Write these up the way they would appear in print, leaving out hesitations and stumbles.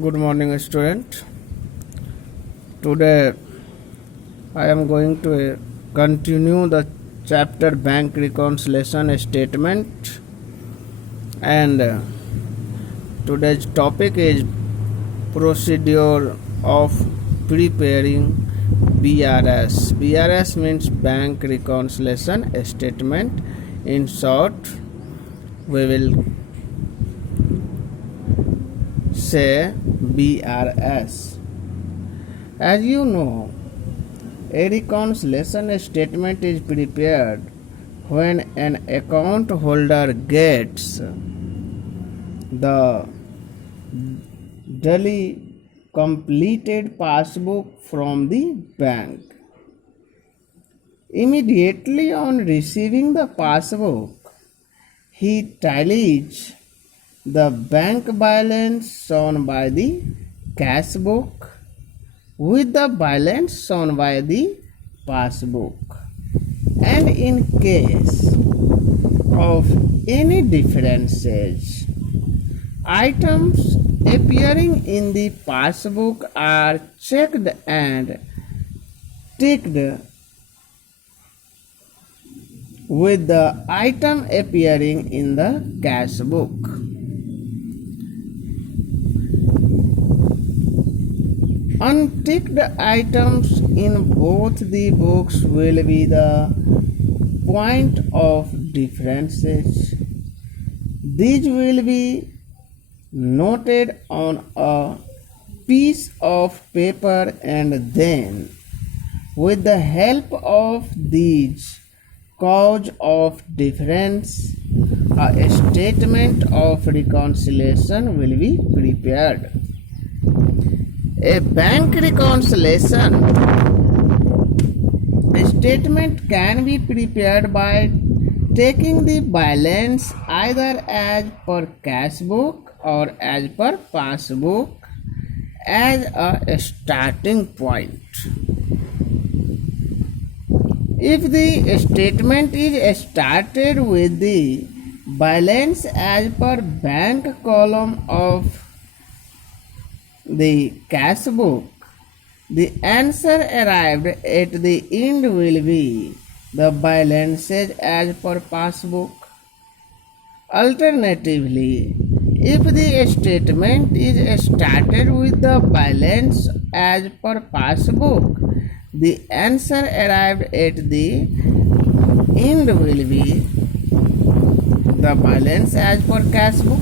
Good morning, student. Today I am going to continue the chapter bank reconciliation statement, and today's topic is procedure of preparing BRS. BRS means bank reconciliation statement. In short, we will say BRS. As you know, a reconciliation statement is prepared when an account holder gets the duly completed passbook from the bank. Immediately on receiving the passbook, he tallies the bank balance shown by the cash book with the balance shown by the passbook, and in case of any differences, items appearing in the passbook are checked and ticked with the item appearing in the cash book. Unticked items in both the books will be the point of differences. These will be noted on a piece of paper, and then, with the help of these cause of difference, a statement of reconciliation will be prepared. A bank reconciliation statement can be prepared by taking the balance either as per cash book or as per passbook as a starting point. If the statement is started with the balance as per bank column of the cash book, the answer arrived at the end will be the balances as per passbook. Alternatively, if the statement is started with the balance as per passbook, the answer arrived at the end will be the balance as per cash book.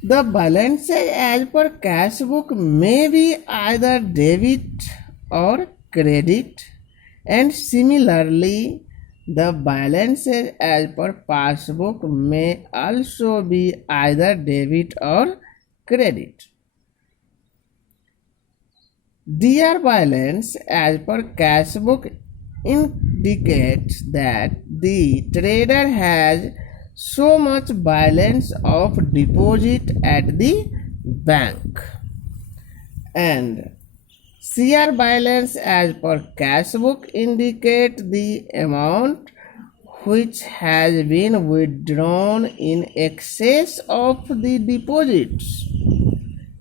The balances as per cash book may be either debit or credit, and similarly, the balances as per passbook may also be either debit or credit. DR balance as per cash book indicates that the trader has so much balance of deposit at the bank, and CR balance as per cash book indicate the amount which has been withdrawn in excess of the deposits.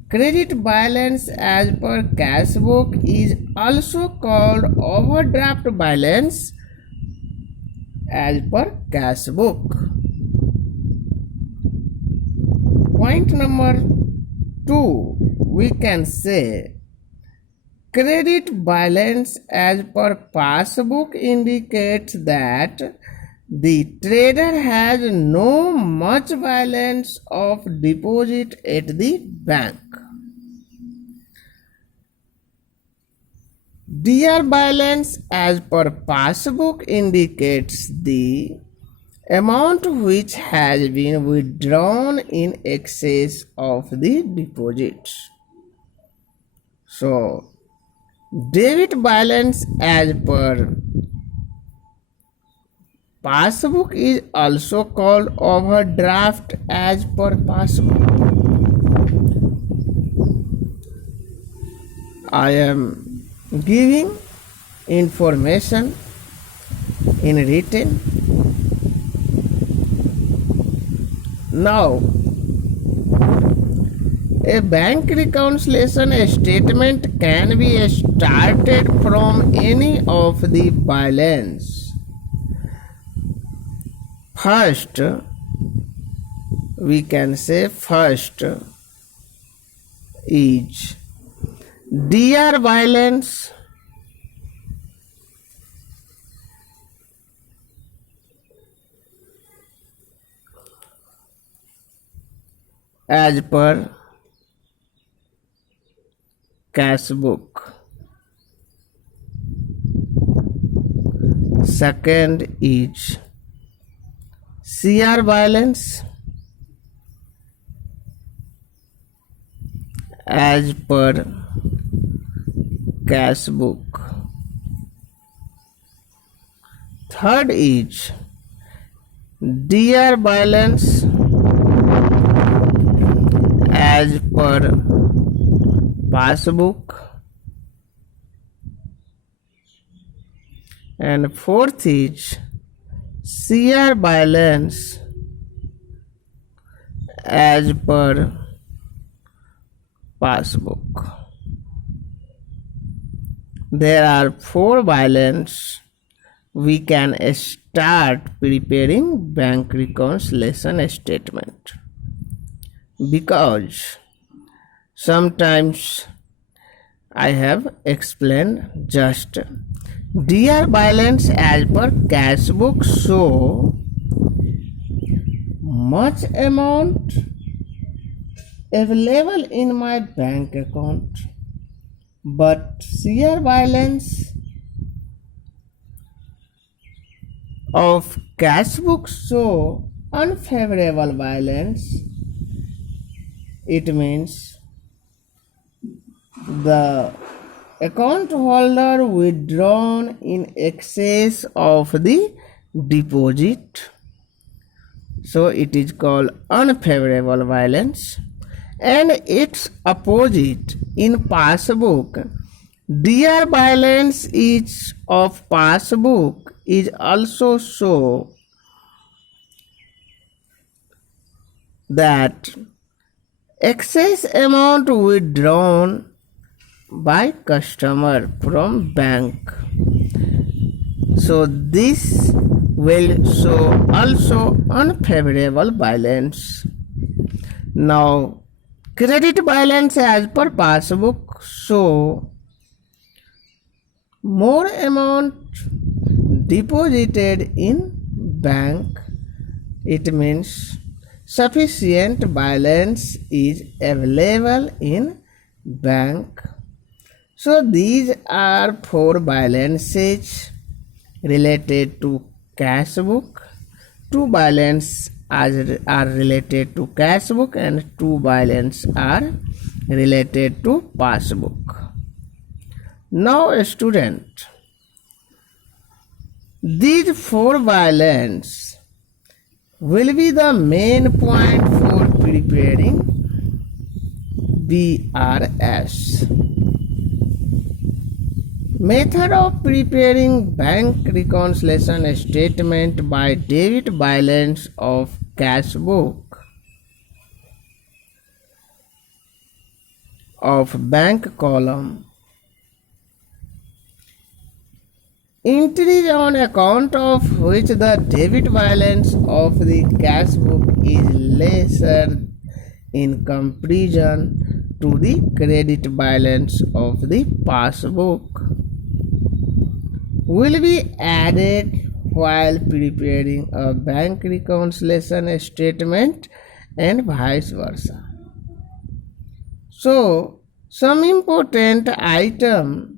Credit balance as per cash book is also called overdraft balance as per cash book. Point number 2, we can say credit balance as per passbook indicates that the trader has no much balance of deposit at the bank. DR balance as per passbook indicates the amount which has been withdrawn in excess of the deposits. So, debit balance as per passbook is also called overdraft as per passbook. I am giving information in written. Now, a bank reconciliation statement can be started from any of the balance. First, we can say first is DR balance, as per cash book. Second is CR balance, as per cash book. Third is DR balance, as per passbook. And fourth is CR balance, as per passbook. There are 4 balance. We can start preparing bank reconciliation statement, because sometimes I have explained just DR balance as per cash book show much amount available in my bank account, but CR balance of cash book show unfavorable balance. It means the account holder withdrawn in excess of the deposit, so it is called unfavorable balance. And its opposite in passbook, DR balance is of passbook is also show that excess amount withdrawn by customer from bank, so this will show also unfavorable balance. Now, credit balance as per passbook show more amount deposited in bank. It means sufficient balance is available in bank. So these are 4 balances related to cash book. 2 balance are related to cash book and 2 balance are related to passbook. Now student, these 4 balance will be the main point for preparing BRS. Method of preparing bank reconciliation statement by debit balance of cash book of bank column. Entries on account of which the debit balance of the cash book is lesser in comparison to the credit balance of the passbook will be added while preparing a bank reconciliation statement and vice versa. So, some important items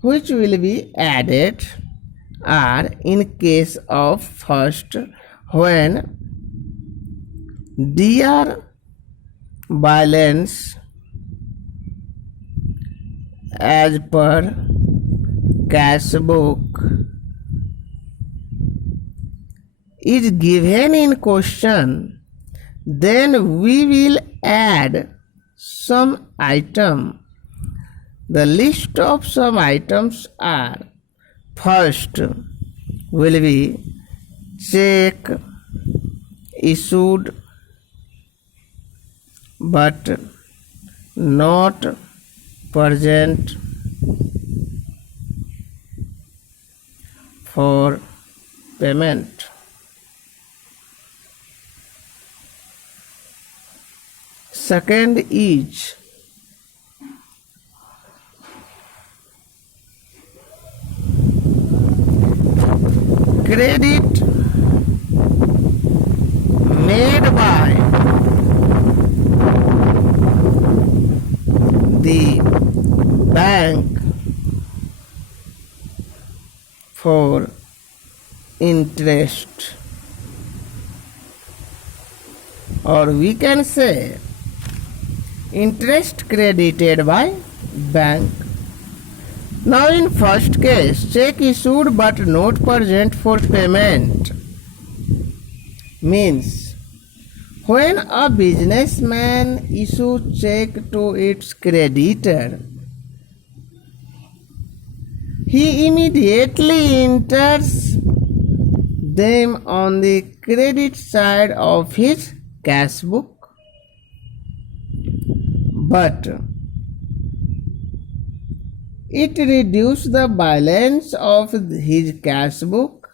which will be added are in case of first, when DR balance as per cash book is given in question, then we will add some item. The list of some items are: first will be check issued but not present for payment. Second is credit made by the bank for interest, or we can say interest credited by bank. Now in first case, check issued but not present for payment means when a businessman issues check to its creditor, he immediately enters them on the credit side of his cash book. But it reduces the balance of his cash book,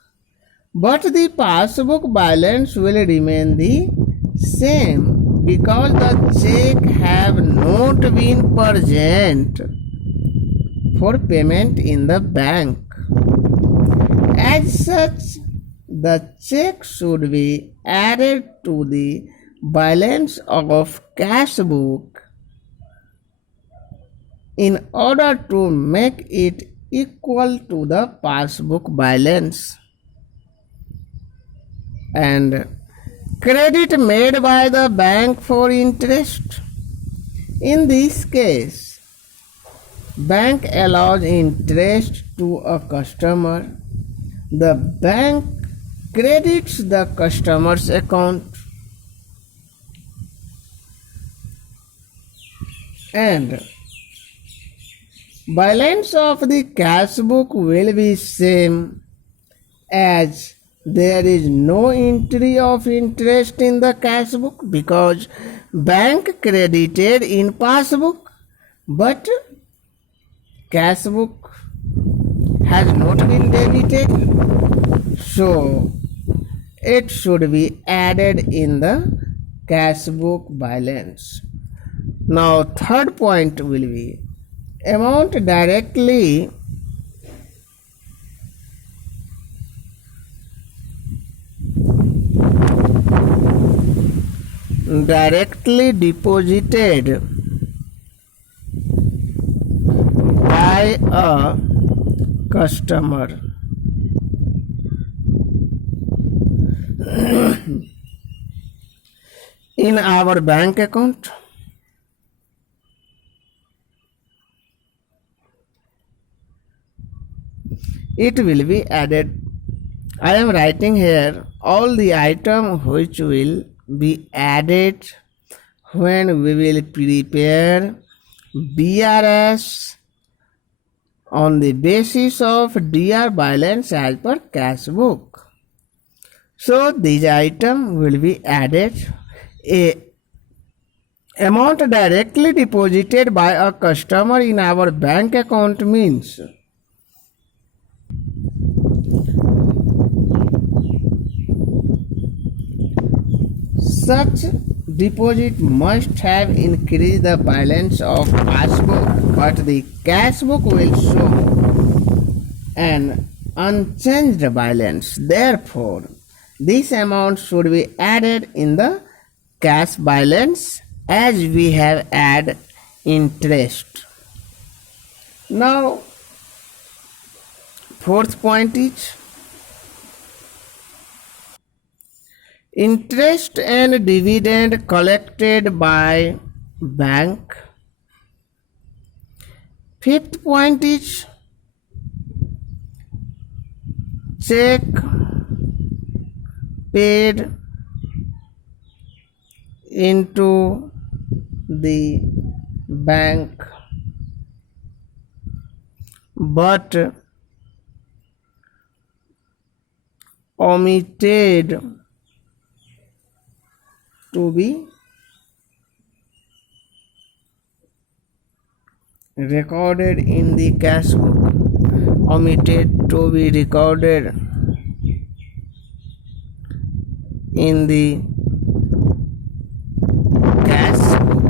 but the passbook balance will remain the same because the check have not been present for payment in the bank. As such, the check should be added to the balance of cash book in order to make it equal to the passbook balance. And credit made by the bank for interest. In this case, bank allows interest to a customer. The bank credits the customer's account, and balance of the cash book will be same as there is no entry of interest in the cash book because bank credited in passbook, but cash book has not been debited, so it should be added in the cash book balance. Now third point will be amount directly deposited by a customer in our bank account. It will be added. I am writing here all the items which will be added when we will prepare BRS on the basis of DR balance as per cash book. So these items will be added. A amount directly deposited by a customer in our bank account means such deposit must have increased the balance of passbook, but the cash book will show an unchanged balance. Therefore, this amount should be added in the cash balance as we have added interest. Now, fourth point is interest and dividend collected by bank. Fifth point is check paid into the bank but omitted to be recorded in the cash book, omitted to be recorded in the cash book.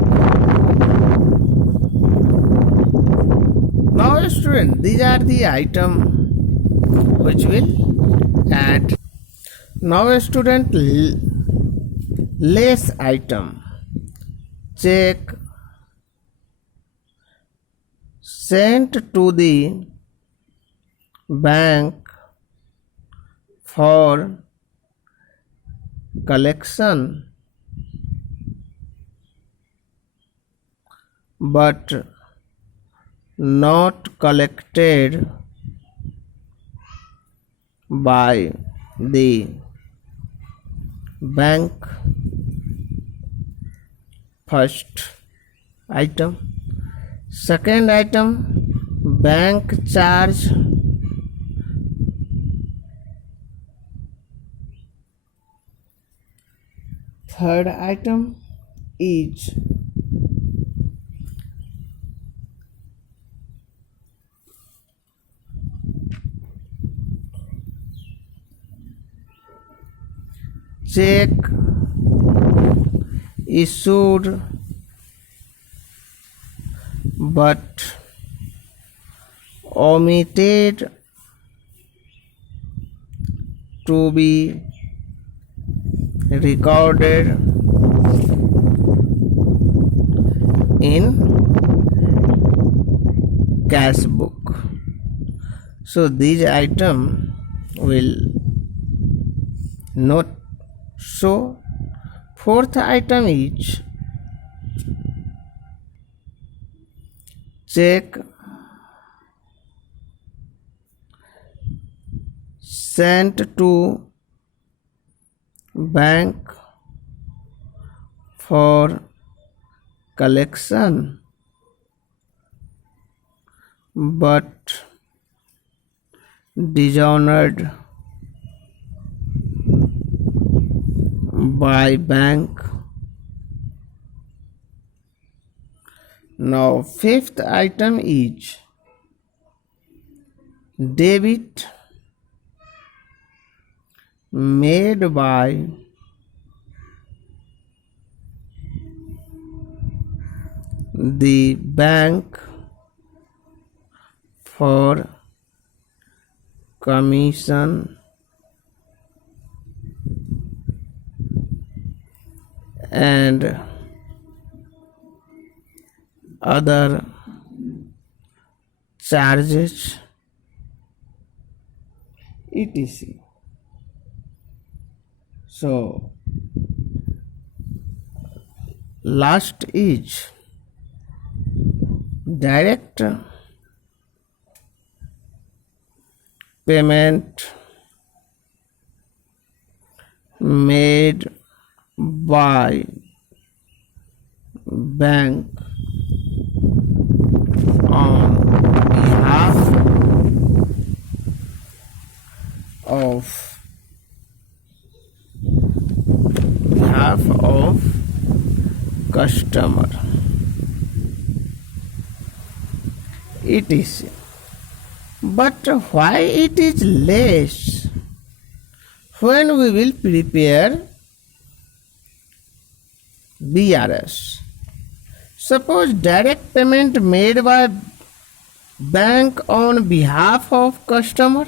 Now student, these are the items which will add. Now student, less item. Check sent to the bank for collection but not collected by the bank. First item. Second item, bank charge. Third item is check issued but omitted to be recorded in cash book. So these item will not show. Fourth item is check sent to bank for collection but dishonored by bank. Now fifth item is debit made by the bank for commission and other charges etc. So last is direct payment made by bank on behalf of customer etc. But why it is less when we will prepare BRS? Suppose direct payment made by bank on behalf of customer.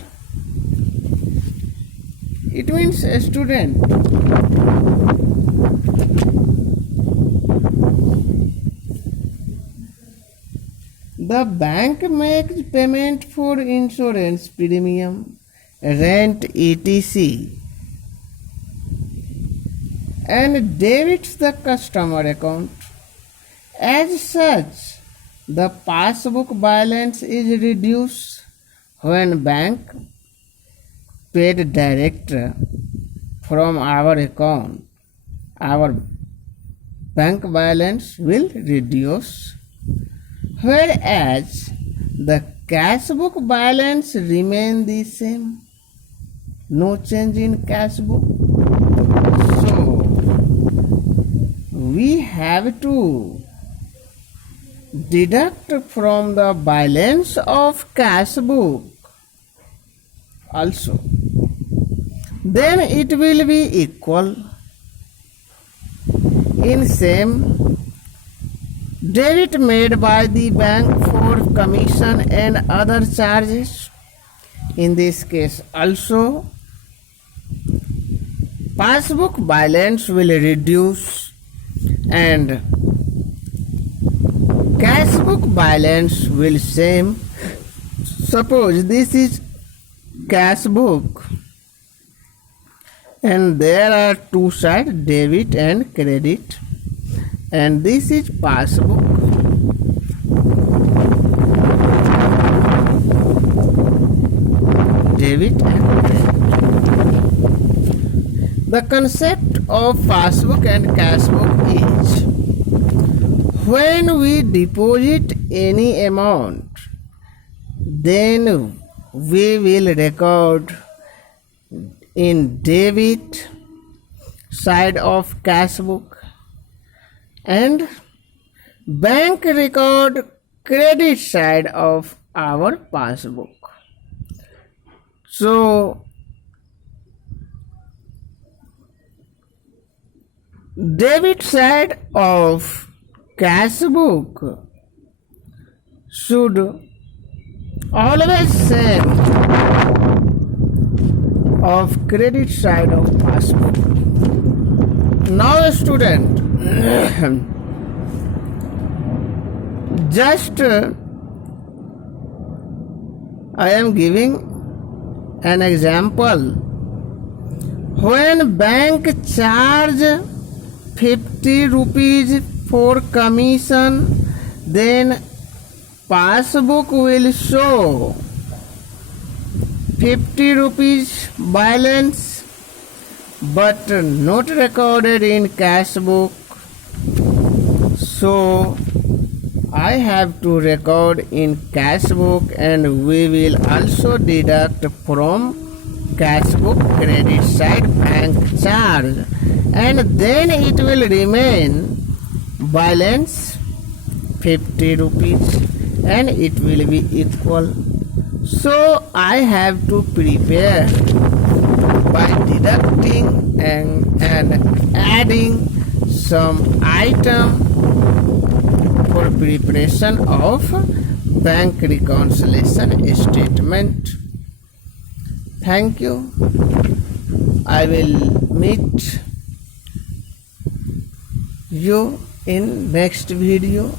It means a student the bank makes payment for insurance premium, rent etc. and debits the customer account. As such, the passbook balance is reduced when bank paid direct from our account. Our bank balance will reduce, whereas the cash book balance remain the same. No change in cash book. So we have to deduct from the balance of cash book also, then it will be equal. In same, debit made by the bank for commission and other charges. In this case also, passbook balance will reduce and cash book balance will same. Suppose this is cash book and there are two sides, debit and credit, and this is passbook. Debit and credit. The concept of passbook and cash book is, when we deposit any amount, then we will record in debit side of cash book and bank record credit side of our passbook. So debit side of cash book should always same of credit side of passbook. Now student, just I am giving an example. When bank charge 50 rupees for commission, then passbook will show 50 rupees balance but not recorded in cash book. So I have to record in cash book and we will also deduct from cash book credit side bank charge, and then it will remain balance 50 rupees and it will be equal. So I have to prepare by deducting and adding some item for preparation of bank reconciliation statement. Thank you. I will meet you in next video.